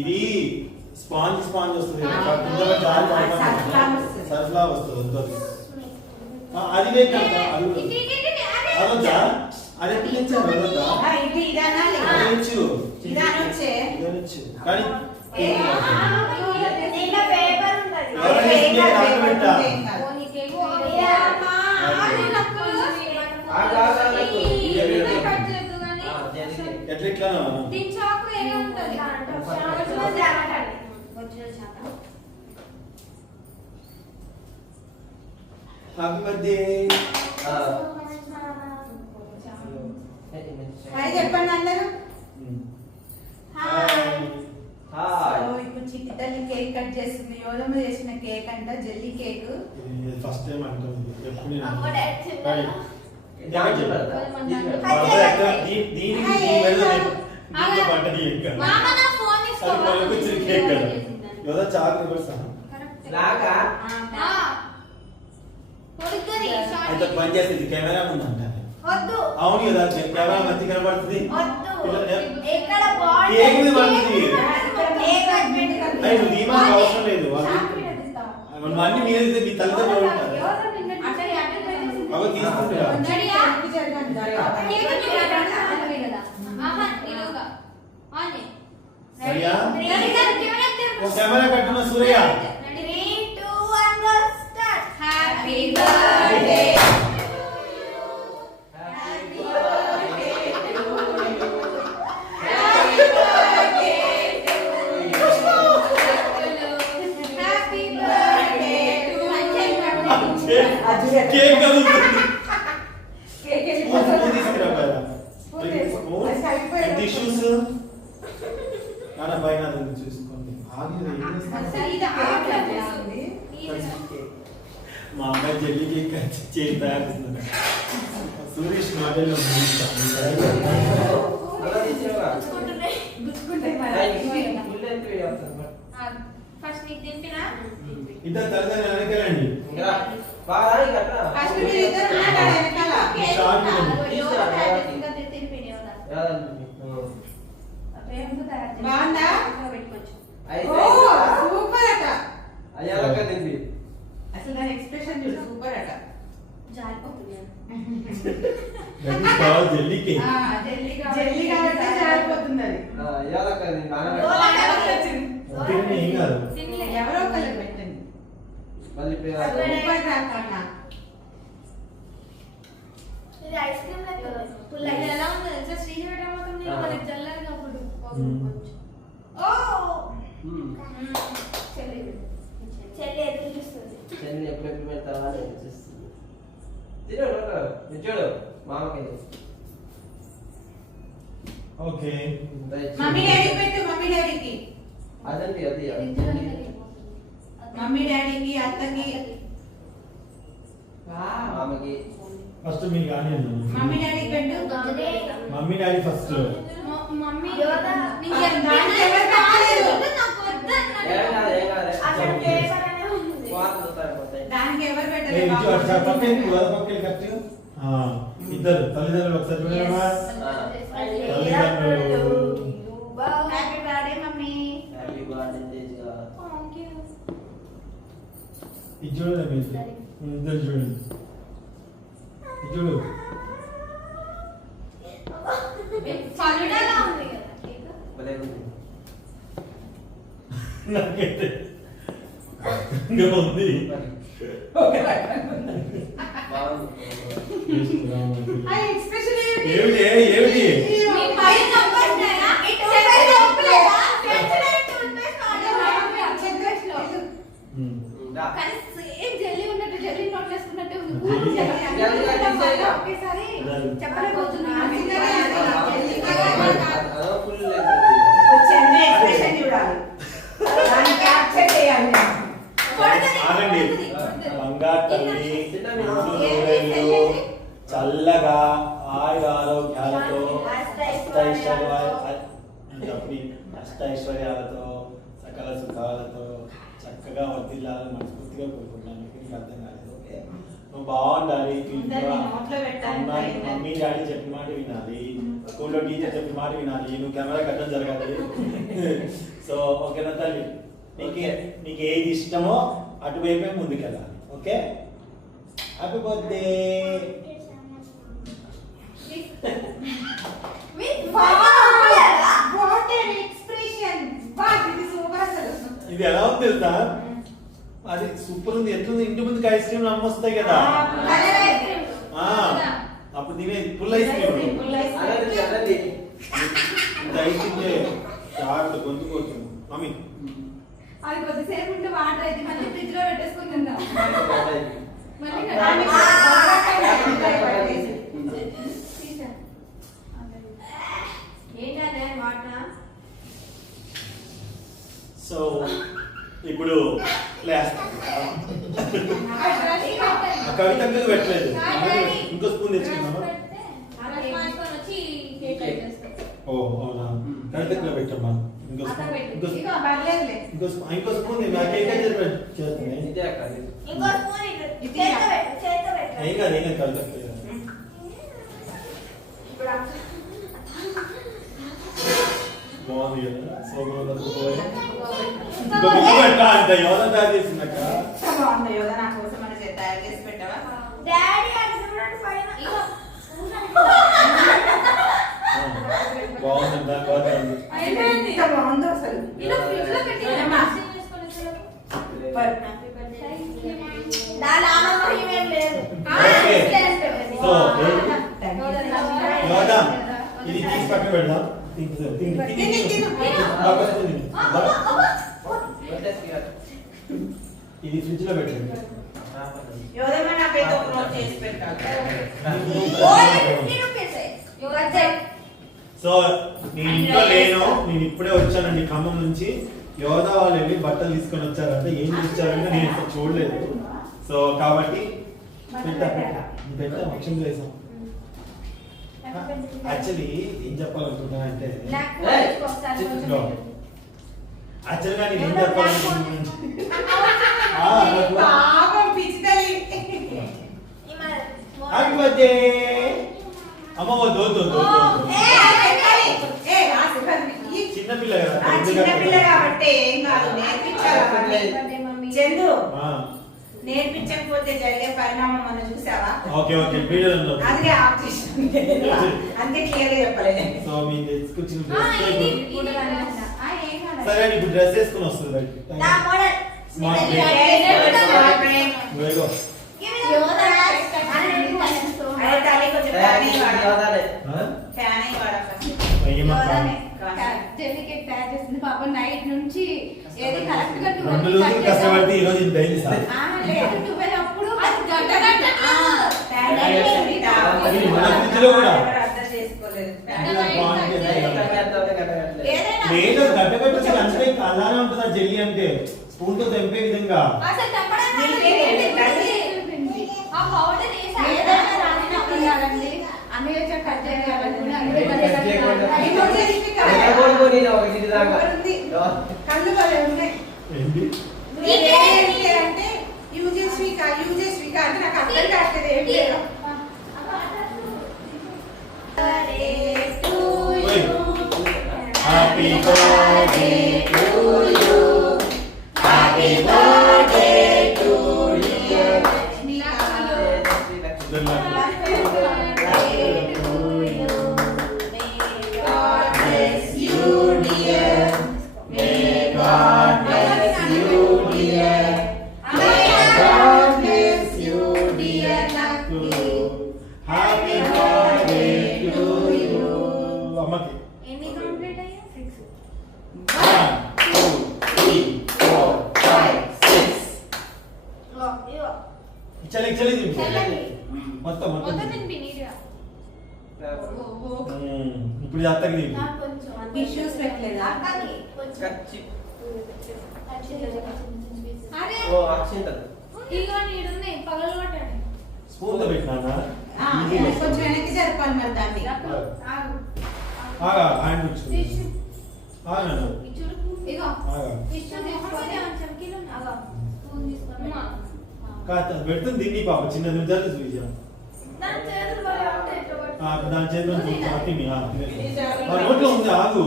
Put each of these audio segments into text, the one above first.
ఇది స్పాంజ్ వస్తుంది సర్ఫ్లా వస్తుంది అది వేయకండి అదొద్దా అది ఎప్పుడు తెచ్చారు అదొచ్చు కానీ ఎట్లా హ్యాపీ బర్త్డే హాయ్ చెప్పండి అందరూ ఇప్పుడు చిట్టి తల్లి కేక్ కట్ చేస్తుంది. యోధమ్మ చేసిన కేక్ అంట, జెల్లీ కేక్. ఫస్ట్ టైం అంటుంది పని చేస్తుంది కెమెరా ఉందంట. అవును కదా కెమెరా మంచి కనబడుతుంది. అవసరం లేదు అన్ని మీరైతే మీ తల్లిదండ్రులు ఉంటారు కెమెరా కట్టున్న సూర్య టిష్యూస్ పైన చూసుకోండి. మా అమ్మాయి జల్లి కేక్ చేసి తయారుస్తుంది. సురేష్ మాటల్లో ఇద్దరు తల్లిదండ్రులు వెనకాలండి. అసలు దాని ఎక్స్ప్రెషన్ సూపర్ అట. జల్లి కేక్ జెల్లీ కాబట్టి జారిపోతుంది. ఎవరో ఒకళ్ళు పెట్టండి. ఐస్ క్రీమ్ ఎలా ఉంది చెల్లి ఎదురు చూస్తుంది. చెల్లి ఎప్పుడు పెడతావా అని చూస్తుంది. చూడు మామకి ఓకే మమ్మీ డాడీ పెట్టు. మమ్మీ డాడీకి అదండి అది మమ్మీ డాడీకి అత్తకి మామకి ఫస్ట్ మీ కానీ మమ్మీ డాడీకి పెట్టు. Mummy daddy first. మమ్మీ దానికి ఎవరు ఇద్దరు తల్లిదండ్రులు ఒకసారి చూడమ్మా. తల్లిదండ్రులు happy birthday mummy. Happy birthday ఇది చూడండి మీరు ఇద్దరు చూడండి. ఇది చూడు నాకైతే ఉంది. ఏమిటి ఏమిటి బంగారు తల్లి చల్లగా ఆయుర ఆరోగ్యాలతో అష్టైశ్వర్యాలతో సకల సుఖాలతో చక్కగా వర్తిల్లాలని మనస్ఫూర్తిగా కోరుకుంటున్నాను. మీకు అర్థం కాలేదు. ఓకే నువ్వు బాగుండాలి. మమ్మీ డాడీ చెప్పిన మాట వినాలి. స్కూల్లో టీచర్ చెప్పిన మాట వినాలి. నువ్వు కెమెరా కట్టడం జరగాలి. సో ఓకేనా తల్లి? నీకు ఏది ఇష్టమో అటువైపే ముందుకెళ్ళాలి. Okay, happy birthday. ఇది ఎలా ఉంది తెలుసా? అది సూపర్ ఉంది. ఎట్లుంది? ఇంటి ముందుకు ఐస్ క్రీమ్ అమ్మొస్తాయి కదా, అప్పుడు తినే full ice cream. Ice cream చాలా గొంతుకోవచ్చు మమ్మీ. అది కొద్దిసేపు ఉంటే వాటర్ అయితే మళ్ళీ ఫ్రిడ్జ్ లో పెట్టేసుకుని తిందాం. సో ఇప్పుడు కవితకు పెట్టలేదు. ఇంకో స్పూన్ తెచ్చుకున్నామా? ఓ అవునా, కవితకు పెట్టమ్మా. ఇంకో స్పూన్ చేస్తుంది. ఏం కాదు ఏం కాదు కవితకు. బాగుంది కదా? సో అంత యోధ తయారు చేసిందక్క. బాగుంది యోధ, నా కోసం మన తయారు చేసి పెట్టావా? బాగుంది, దాని బాగుంది అసలు. సో యోధ ఇది తీసి పక్కన పెడదాం. ఇది ఫ్రిడ్జ్ లో పెట్టండి. సో నేను ఇంట్లో లేను, నేను ఇప్పుడే వచ్చానండి ఖమ్మం నుంచి. యోధ వాళ్ళు వెళ్ళి బట్టలు తీసుకొని వచ్చారంటే ఏం చూస్తారంటే నేను ఇప్పుడు చూడలేదు. సో కాబట్టి పెట్టాం అక్షం వేసాం. యాక్చువల్లీ ఏం చెప్పాలనుకుంటున్నా అంటే యాక్చువల్గా నేను ఏం చెప్పాలనుకుంటున్నా హ్యాపీ బర్త్డే అమ్మ. చిన్నపిల్ల కాబట్టి ఏం కాదు, చందు నేర్పించకపోతే జరిగే పరిణామం మనం చూసావా? ఓకే ఓకే వీడియోలో అందుకే ఆఫ్ చేసింది, అంతే క్లియర్ గా చెప్పలేదు. సో మీ తీసుకొచ్చిన సరే ఇప్పుడు డ్రెస్ వేసుకొని వస్తుంది బయట. పాప నైట్ నుంచి ఏది కరెక్ట్ గా కష్టపడితే ఈ రోజు ఇంత అయింది సార్. అప్పుడు లేదు గడ్డగట్టి అంటే అలానే ఉంటుందా జెల్లీ అంటే స్పూన్ తో తెంపే విధంగా. Happy birthday to you. Happy birthday to you. God bless you, dear. May God bless you, dear. May God bless you, dear. Happy birthday to you. Amaki. ఎన్ని కంప్లీట్ అయ్యా? 1 2 3 4 5 6. చలి మొత్తం ఇప్పుడు అత్తకి ఇష్యూస్ పెట్టలేదా? స్పూన్ తో పెట్టినా కొంచెం వెనక్కి జరపాలి మరి దాన్ని. హ్యాండ్ పెడుతుంది తిండి పాప చిన్న నిమిషాలు చూపించాం. దాని చేతిలో నోట్లో ఉంది ఆగు.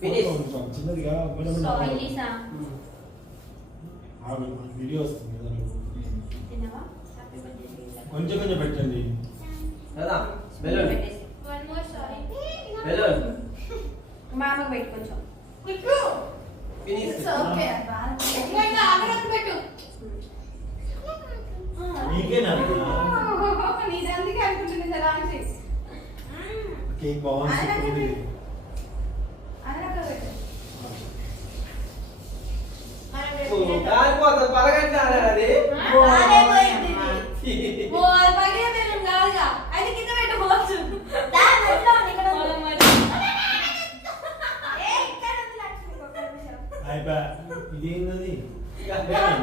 Finish. చిన్నదిగా సాయిలీసా వీడియో వస్తుంది కదా నీకు. తిన్నావా హ్యాపీ బర్త్డే కొంచెం కొంచెం పెట్టండి. కదా balloon one more sorry balloon మామకు పెట్టు కొంచెం ఫినిష్ ఇట్స్ ఓకే ఎట్లా ఆగడానికి పెట్టు నీకేనా నేను అందుకే అనుకుంటున్నా రాంచి కేక్ బాగుంది. అదనక పెట్టు కాలిపోతుంది పలగండి అది అదే పోయింది ఓ అది పగిలే బెలూన్ కాదుగా అయితే కింద పెట్టుకోవచ్చు దా మెట్లో ఇక్కడ ఏ ఇక్కడ ఉంది లక్ష్మి ఒక్క నిమిషం అయిపోయా. ఇదేంటది?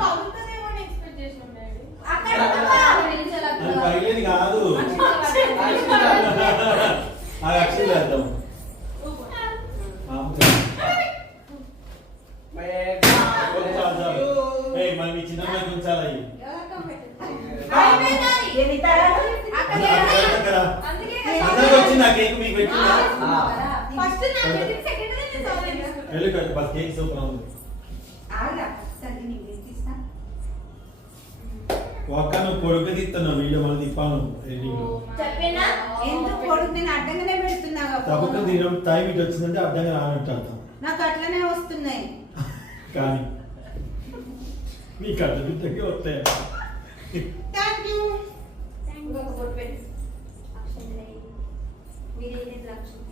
బాగుంటుందేమో అని ఎక్స్పెక్ట్ చేసి ఉండాలి అక్కడ అది పగిలేది కాదు. అది అక్షరం చేద్దాం. మరి మీ చిన్న ఉంచాలి అవి. అందరికి వచ్చింది ఆ కేక్ మీకు పెట్టిందా? ఫస్ట్ నాకు పెట్టింది సెకండ్ నేను సారీ వెళ్ళి బస్ కేక్ సూపర్ ఉంది. ఒక్క నువ్వు కొడుకు తీస్తున్నావు వీడియో మనం తిప్పాను ఎడిటింగ్ లో. చెప్పినా ఎందుకు కొడుకు నేను అడ్డంగానే పెడుతున్నాగా తప్పక తీయడం టైం ఇటు వచ్చిందంటే అడ్డంగా రానట్టు అర్థం. నాకు అట్లనే వస్తున్నాయి. కానీ మీకు అడ్డ దిద్దకే వస్తాయి. Thank you. ఇంకొక బొట్టు పెట్టు అక్షంతలే మీరేదే లక్ష్యం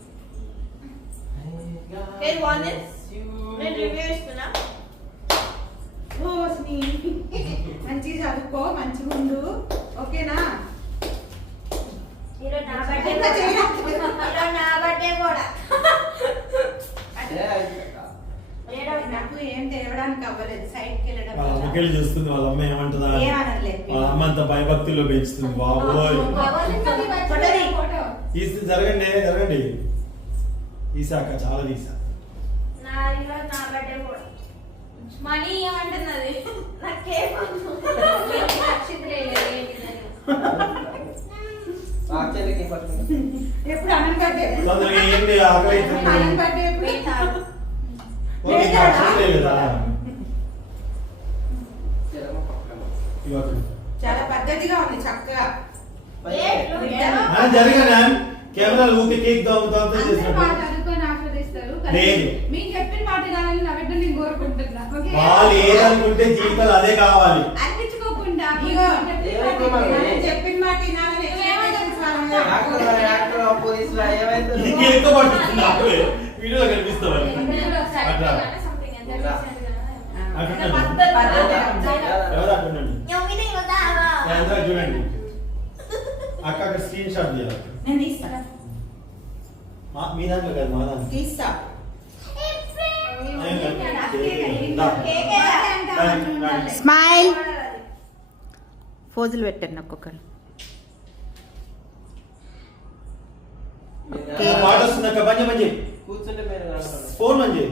Hey, Wannis. నేను రివ్యూ ఇస్తున్నా రోస్ని మంచిగా చదువుకో, మంచిగా ఉండు, ఓకేనా? ఈరోజు నా బర్త్డే ఈరోజు నా బర్త్డే కూడా నాకు ఏం తేవడానికి అవ్వలేదు, సైడ్కి వెళ్ళడం వల్ల. అమ్మకెళ్ళి చూస్తుంది వాళ్ళ అమ్మ ఏమంటుందా? ఏమనట్లేదు. వాళ్ళ అమ్మ అంత భయభక్తుల్లో పెంచుతుంది. బాబోయ్ తీస్తుంది. జరగండి జరగండి. తీసాక చాలా తీసా. నా ఈరోజు నా బర్త్డే కూడా మనీ ఏమంటున్నది నాకేమో ఎప్పుడు అన్నం కట్టే తొందరగా ఏంటి ఆకలి అవుతుంది. అన్నం కట్టే ఎప్పుడు? ఓకే, ఇంకా అక్షరం లేదా? ఇవ్వకు. చాలా పద్ధతిగా ఉంది, చక్కగా. జరగనా కెమెరా ఊకే కేక్ దమ్ముతా అందరూ చేసినట్టు. బాగా చదువుకొని ఆస్వాదిస్తారు. కానీ లేదు. మీకు చెప్పిన మాట వినాలని నా బిడ్డ నేను కోరుకుంటున్నా. ఓకే? వాళ్ళు ఏదనుకుంటే జీవితాలు అదే కావాలి. అనిపించుకోకుండా ఇగో, మీకు చెప్పిన మాట ఏమైంది? వినాలి. మనం చెప్పిన మాట వినాలని expectations వాళ్ళని. ఇది కేక్ పడుతుంది ఆకలే. వీడియోలో కనిపిస్తామని అట్లా. అట్లా ఎవరు అట్లుండండి. అందరూ చూడండి. అక్క అక్కడ స్క్రీన్ షాట్ తీయాలి. నేను తీస్తా, మీ దాంట్లో కాదు మా దాంట్లో. తీస్తా. స్మైల్ ఫోజులు పెట్టండి ఒక్కొక్కరు. పాట వస్తుంది అక్క. మంచి మంచి కూర్చుంటే మీరు ఫోన్ మంచి